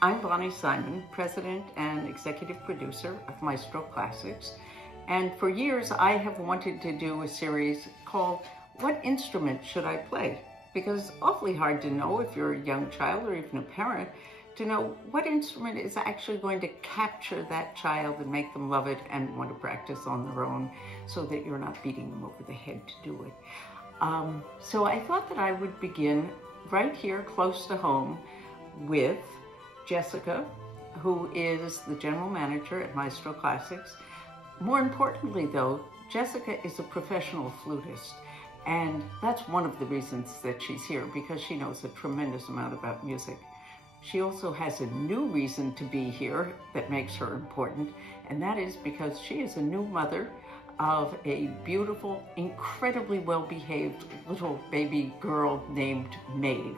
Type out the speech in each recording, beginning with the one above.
I'm Bonnie Simon, President and Executive Producer of Maestro Classics. And for years, I have wanted to do a series called What Instrument Should I Play? Because it's awfully hard to know if you're a young child or even a parent to know what instrument is actually going to capture that child and make them love it and want to practice on their own so that you're not beating them over the head to do it. So I thought that I would begin right here close to home with Jessica, who is the general manager at Maestro Classics. More importantly though, Jessica is a professional flutist, and that's one of the reasons that she's here, because she knows a tremendous amount about music. She also has a new reason to be here that makes her important, and that is because she is a new mother of a beautiful, incredibly well-behaved little baby girl named Maeve.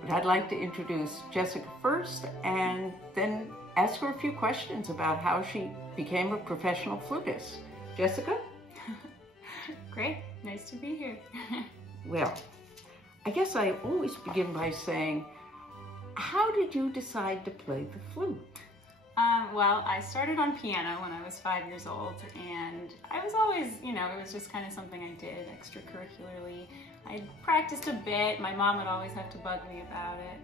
But I'd like to introduce Jessica first and then ask her a few questions about how she became a professional flutist. Jessica? Great, nice to be here. Well, I guess I always begin by saying, how did you decide to play the flute? Well, I started on piano when I was 5 years old, and I was always, it was just kind of something I did extracurricularly. I practiced a bit. My mom would always have to bug me about it.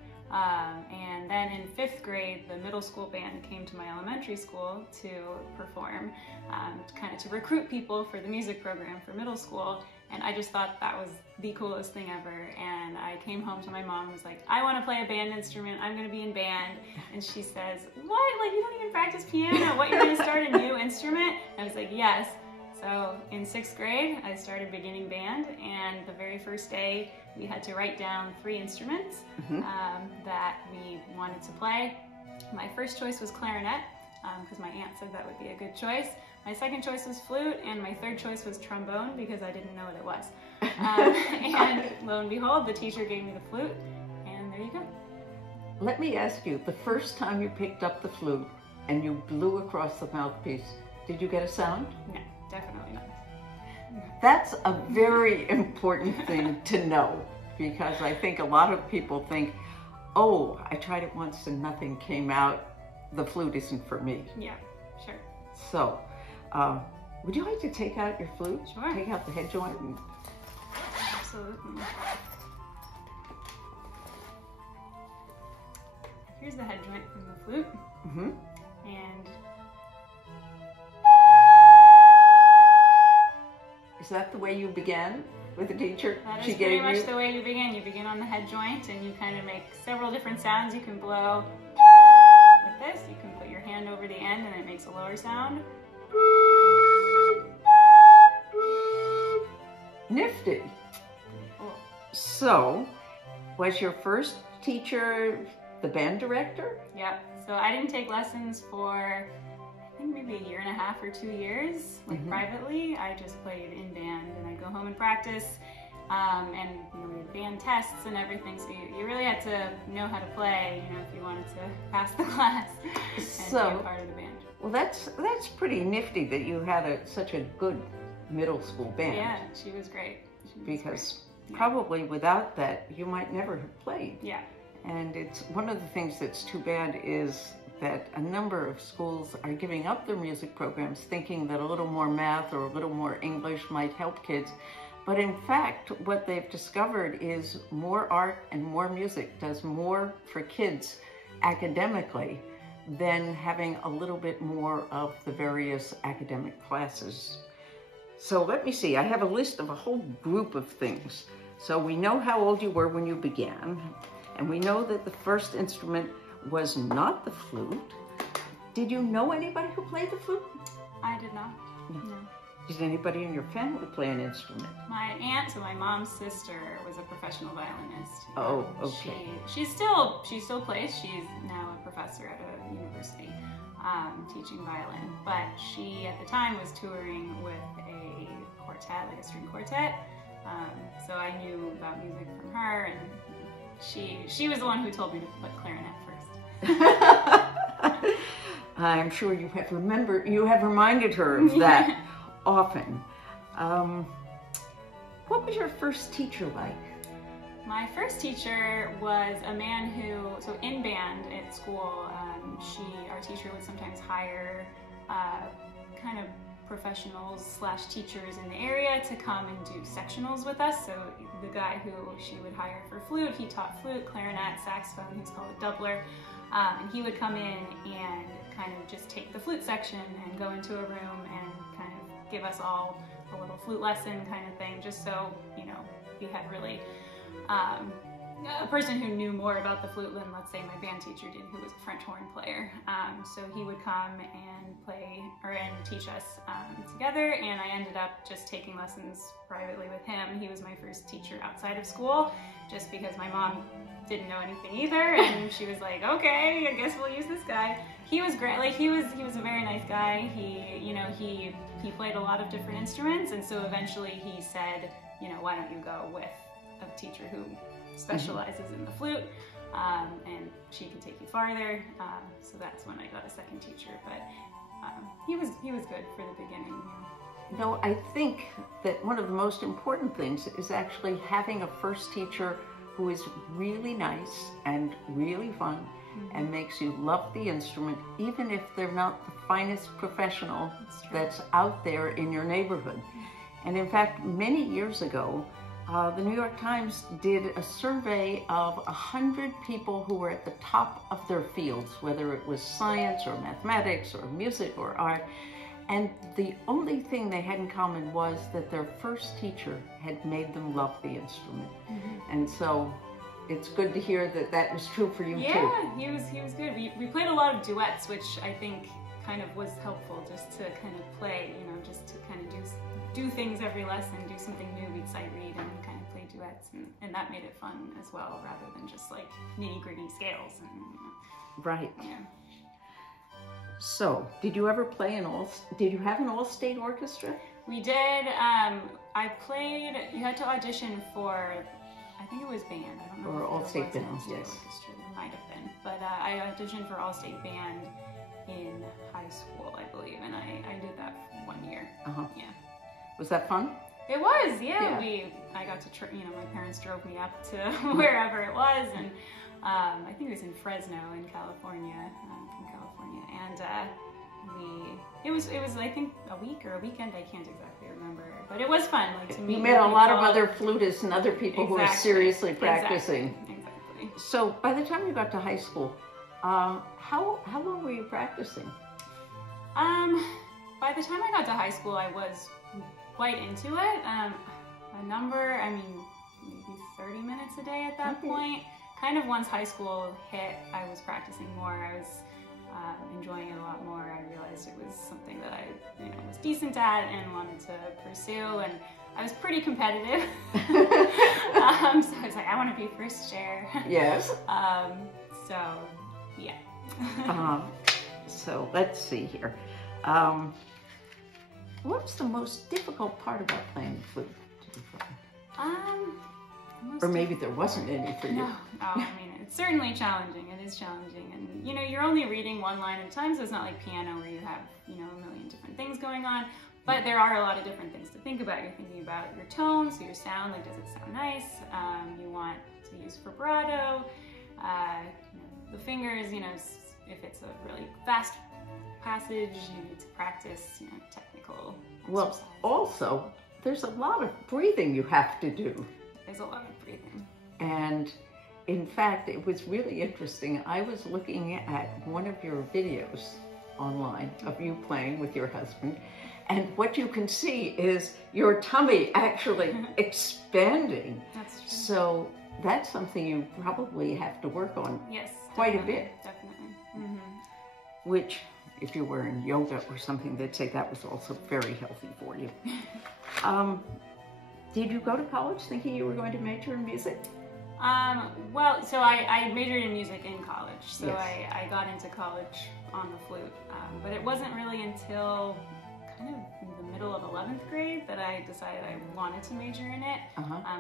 And then in 5th grade, the middle school band came to my elementary school to perform, kind of to recruit people for the music program for middle school. And I just thought that was the coolest thing ever. And I came home to my mom and was like, I want to play a band instrument. I'm going to be in band. And she says, what? Like, you don't even practice piano? What, you're going to start a new instrument? And I was like, yes. So in 6th grade, I started beginning band. And the very first day, we had to write down 3 instruments that we wanted to play. My first choice was clarinet, because my aunt said that would be a good choice. My second choice was flute, and my third choice was trombone because I didn't know what it was. And lo and behold, the teacher gave me the flute, and there you go. Let me ask you, the first time you picked up the flute and you blew across the mouthpiece, did you get a sound? No, definitely not. That's a very important thing to know, because I think a lot of people think, oh, I tried it once and nothing came out. The flute isn't for me. Yeah, sure. So, would you like to take out your flute? Sure. Take out the head joint? And... Absolutely. Here's the head joint from the flute. Mm-hmm. And is that the way you began with the teacher? that is pretty much the way you begin. You begin on the head joint and you kind of make several different sounds. You can blow with this. You can put your hand over the end and it makes a lower sound. Nifty. Cool. So, was your first teacher the band director? Yep. So I didn't take lessons for, I think maybe 1.5 years or 2 years, like privately. I just played in band and I'd go home and practice. And we had band tests and everything, so you really had to know how to play, if you wanted to pass the class and So, be a part of the band. Well, that's pretty nifty that you had such a good middle school band. Yeah, she was great. Because probably without that, you might never have played. Yeah. And it's one of the things that's too bad is that a number of schools are giving up their music programs thinking that a little more math or a little more English might help kids. But in fact, what they've discovered is more art and more music does more for kids academically than having a little bit more of the various academic classes. So let me see, I have a list of a whole group of things. So we know how old you were when you began, and we know that the first instrument was not the flute. Did you know anybody who played the flute? I did not. No. Did anybody in your family play an instrument? My aunt, so my mom's sister, was a professional violinist. Oh, okay. She still plays. She's now a professor at a university teaching violin. But she, at the time, was touring with a quartet, like a string quartet. So I knew about music from her, and she was the one who told me to put clarinet first. I'm sure you have reminded her of that often. What was your first teacher like? My first teacher was a man who, so in band at school, our teacher would sometimes hire kind of professionals slash teachers in the area to come and do sectionals with us. So the guy who she would hire for flute, he taught flute, clarinet, saxophone, he's called a doubler. And he would come in and kind of just take the flute section and go into a room and kind of give us all a little flute lesson kind of thing, just so, you know, we had really a person who knew more about the flute than, let's say, my band teacher did, who was a French horn player. So he would come and play and teach us together, and I ended up just taking lessons privately with him. He was my first teacher outside of school, just because my mom didn't know anything either, and she was like, okay, I guess we'll use this guy. He was great. Like, he was a very nice guy. He, you know, he played a lot of different instruments, and so eventually he said, you know, why don't you go with a teacher who specializes in the flute, and she can take you farther. So that's when I got a second teacher, but he was good for the beginning. Yeah. No, I think that one of the most important things is actually having a first teacher who is really nice and really fun, and makes you love the instrument, even if they're not the finest professional that's out there in your neighborhood. And in fact, many years ago, the New York Times did a survey of 100 people who were at the top of their fields, whether it was science or mathematics or music or art, and the only thing they had in common was that their first teacher had made them love the instrument. And so it's good to hear that that was true for you too. Yeah, he was good. We played a lot of duets, which I think kind of was helpful, just to kind of play, you know, just to kind of do things every lesson, do something new. We'd sight read and kind of play duets, and that made it fun as well, rather than just like nitty-gritty scales. And, you know. Right. Yeah. So, did you ever play did you have an all-state orchestra? We did. I played, you had to audition for, I think it was band. I don't know. Or all-state band, yes. Orchestra, there might have been. But I auditioned for all-state band in high school, I believe, and I did that for 1 year. Yeah. Was that fun? It was, yeah. I got to, you know, my parents drove me up to wherever it was, and I think it was in Fresno in California, and it was I think a week or a weekend, I can't exactly remember, but it was fun, like, to meet. You met a lot of other flutists and other people who were seriously practicing. Exactly. So by the time you got to high school, how long were you practicing? By the time I got to high school, I was quite into it. I mean, maybe 30 minutes a day at that point. Kind of once high school hit, I was practicing more. I was enjoying it a lot more. I realized it was something that I, you know, was decent at and wanted to pursue, and I was pretty competitive. So I was like, I want to be first chair. Yes. So, yeah. So let's see here. What's the most difficult part about playing the flute? Or maybe there wasn't any for you. No, I mean, it's certainly challenging. It is challenging. And, you know, you're only reading one line at a time, so it's not like piano where you have, you know, a million different things going on. But there are a lot of different things to think about. You're thinking about your tone, so your sound, like, does it sound nice? You want to use vibrato. You know, the fingers, you know, if it's a really fast passage, you need to practice, you know, technical exercise. Well, also, there's a lot of breathing you have to do. There's a lot of breathing. And in fact, it was really interesting. I was looking at one of your videos online of you playing with your husband, and what you can see is your tummy actually expanding. That's true. So that's something you probably have to work on. Yes, quite a bit. Definitely. Which, if you were in yoga or something, they'd say that was also very healthy for you. Did you go to college thinking you were going to major in music? Well, so I majored in music in college, so yes. I got into college on the flute, but it wasn't really until kind of in the middle of 11th grade that I decided I wanted to major in it.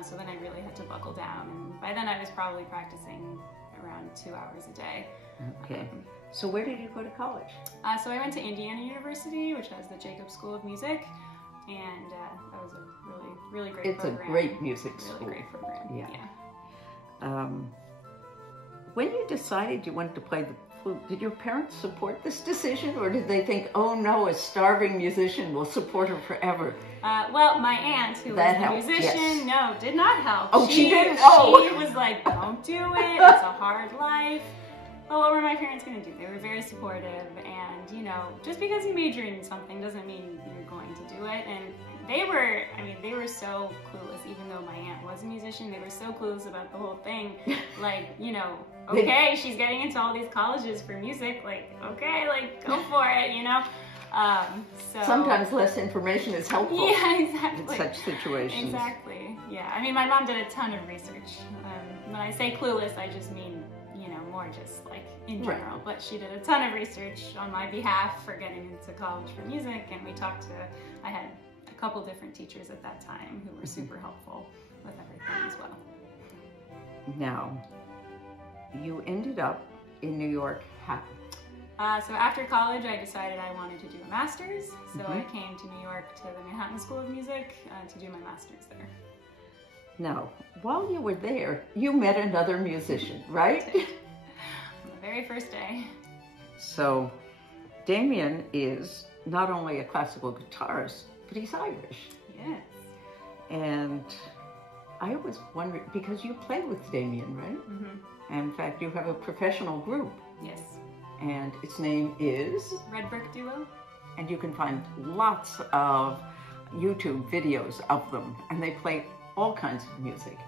So then I really had to buckle down, and by then I was probably practicing around 2 hours a day. Okay. So where did you go to college? So I went to Indiana University, which has the Jacobs School of Music, and that was a really great program. It's a great music school. Really great program. Yeah. When you decided you wanted to play the flute, did your parents support this decision, or did they think, oh no, a starving musician will support her forever? Well, my aunt, who was a musician, no, did not help. Oh, she didn't? Oh. She was like, don't do it, it's a hard life. But what were my parents going to do? They were very supportive, and, you know, just because you major in something doesn't mean you're going to do it. And they were, I mean, they were so clueless, even though my aunt was a musician, they were so clueless about the whole thing. Like, you know, okay, she's getting into all these colleges for music, like, okay, like, go for it, you know? So sometimes less information is helpful. Yeah, exactly. In such situations. Exactly, yeah. I mean, my mom did a ton of research. When I say clueless, I just mean, you know, more just like in general. Right. But she did a ton of research on my behalf for getting into college for music, and we talked to, I had a couple different teachers at that time who were super helpful with everything as well. Now, you ended up in New York. So after college, I decided I wanted to do a master's. So I came to New York to the Manhattan School of Music to do my master's there. Now, while you were there, you met another musician, right? On the very first day. So Damien is not only a classical guitarist, but he's Irish. Yes. And I was wondering, because you play with Damien, right? Mm-hmm. And in fact, you have a professional group. Yes. And its name is? Redbrick Duo. And you can find lots of YouTube videos of them, and they play all kinds of music.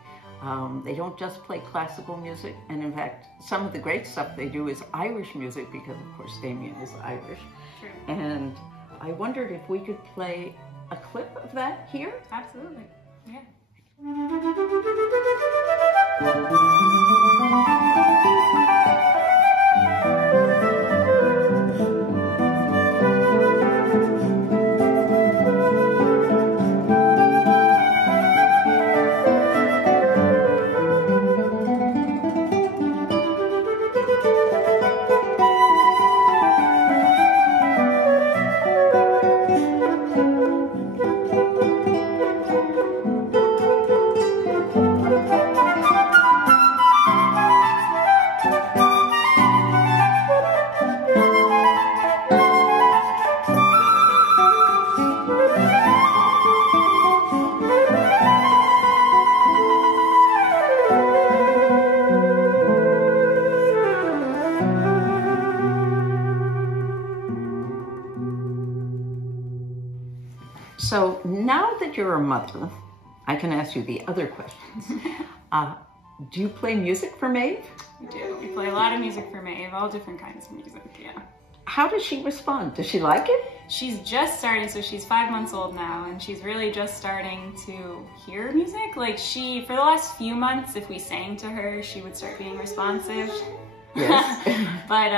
They don't just play classical music, and in fact, some of the great stuff they do is Irish music, because of course Damien is Irish. True. And I wondered if we could play a clip of that here? Absolutely, yeah. So now that you're a mother, I can ask you the other questions. Do you play music for Maeve? We do. We play a lot of music for Maeve, all different kinds of music, yeah. How does she respond? Does she like it? She's just starting, so she's 5 months old now, and she's really just starting to hear music. Like for the last few months, if we sang to her, she would start being responsive. Yes. But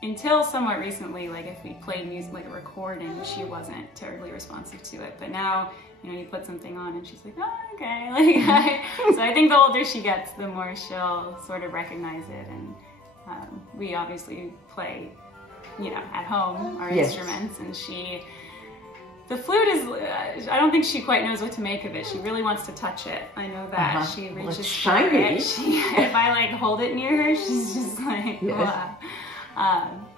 until somewhat recently, like if we played music, like a recording, she wasn't terribly responsive to it. But now, you know, you put something on and she's like, oh, okay. Like, so I think the older she gets, the more she'll sort of recognize it. And we obviously play, you know, at home, our instruments, and the flute is, I don't think she quite knows what to make of it. She really wants to touch it. I know that. She reaches for it. If I like hold it near her, she's just like, wow.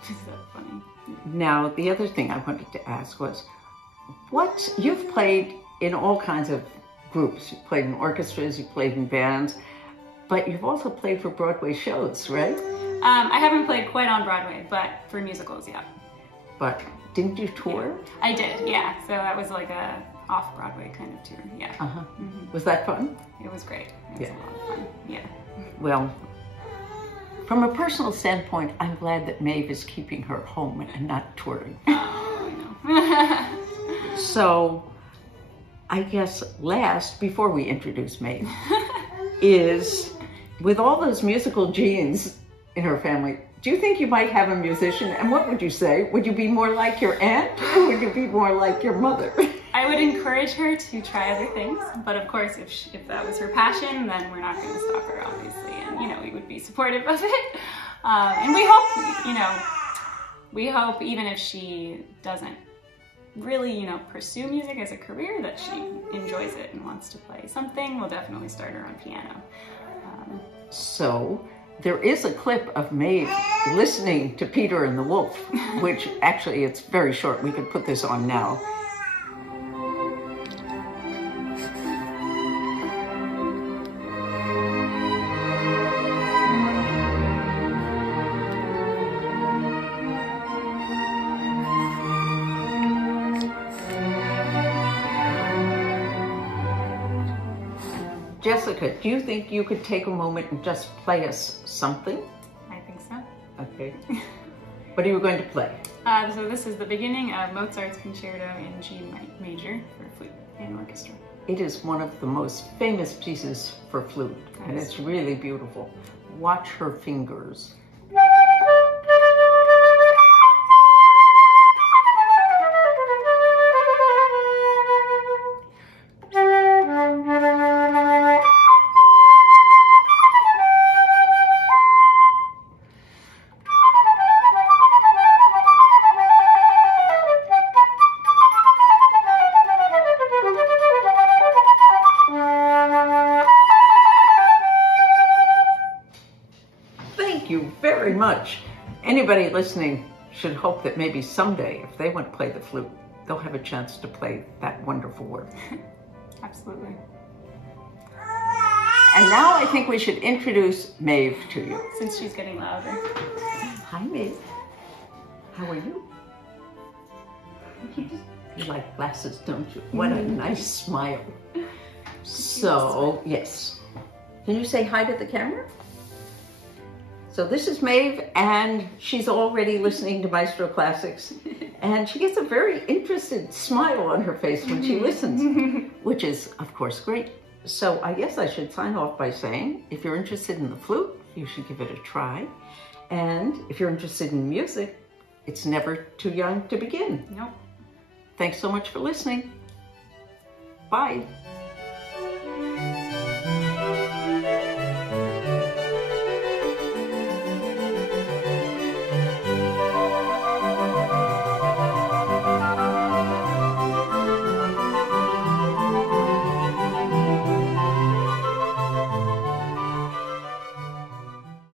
Just so funny. Now, the other thing I wanted to ask was, you've played in all kinds of groups. You've played in orchestras, you've played in bands, but you've also played for Broadway shows, right? I haven't played quite on Broadway, but for musicals, yeah. But didn't you tour? Yeah. I did, yeah. So that was like a off-Broadway kind of tour, yeah. Was that fun? It was great. It was a lot of fun, yeah. Well, from a personal standpoint, I'm glad that Maeve is keeping her home and not touring. Oh, I know. So, I guess last, before we introduce Maeve, is with all those musical genes in her family, do you think you might have a musician? And what would you say? Would you be more like your aunt, or would you be more like your mother? I would encourage her to try other things, but of course, if that was her passion, then we're not going to stop her, obviously, and, you know, we would be supportive of it. And we hope, you know, even if she doesn't really, you know, pursue music as a career, that she enjoys it and wants to play something. We'll definitely start her on piano. So there is a clip of Maeve listening to Peter and the Wolf, which actually it's very short. We could put this on now. Jessica, do you think you could take a moment and just play us something? I think so. Okay. What are you going to play? So this is the beginning of Mozart's Concerto in G major for flute and orchestra. It is one of the most famous pieces for flute, and it's really beautiful. Watch her fingers. Thank you very much. Anybody listening should hope that maybe someday, if they want to play the flute, they'll have a chance to play that wonderful work. Absolutely. And now I think we should introduce Maeve to you. Since she's getting louder. Hi, Maeve. How are you? You like glasses, don't you? What a nice smile. So, yes. Can you say hi to the camera? So this is Maeve, and she's already listening to Maestro Classics, and she gets a very interested smile on her face when she listens, which is, of course, great. So I guess I should sign off by saying, if you're interested in the flute, you should give it a try. And if you're interested in music, it's never too young to begin. Nope. Thanks so much for listening. Bye.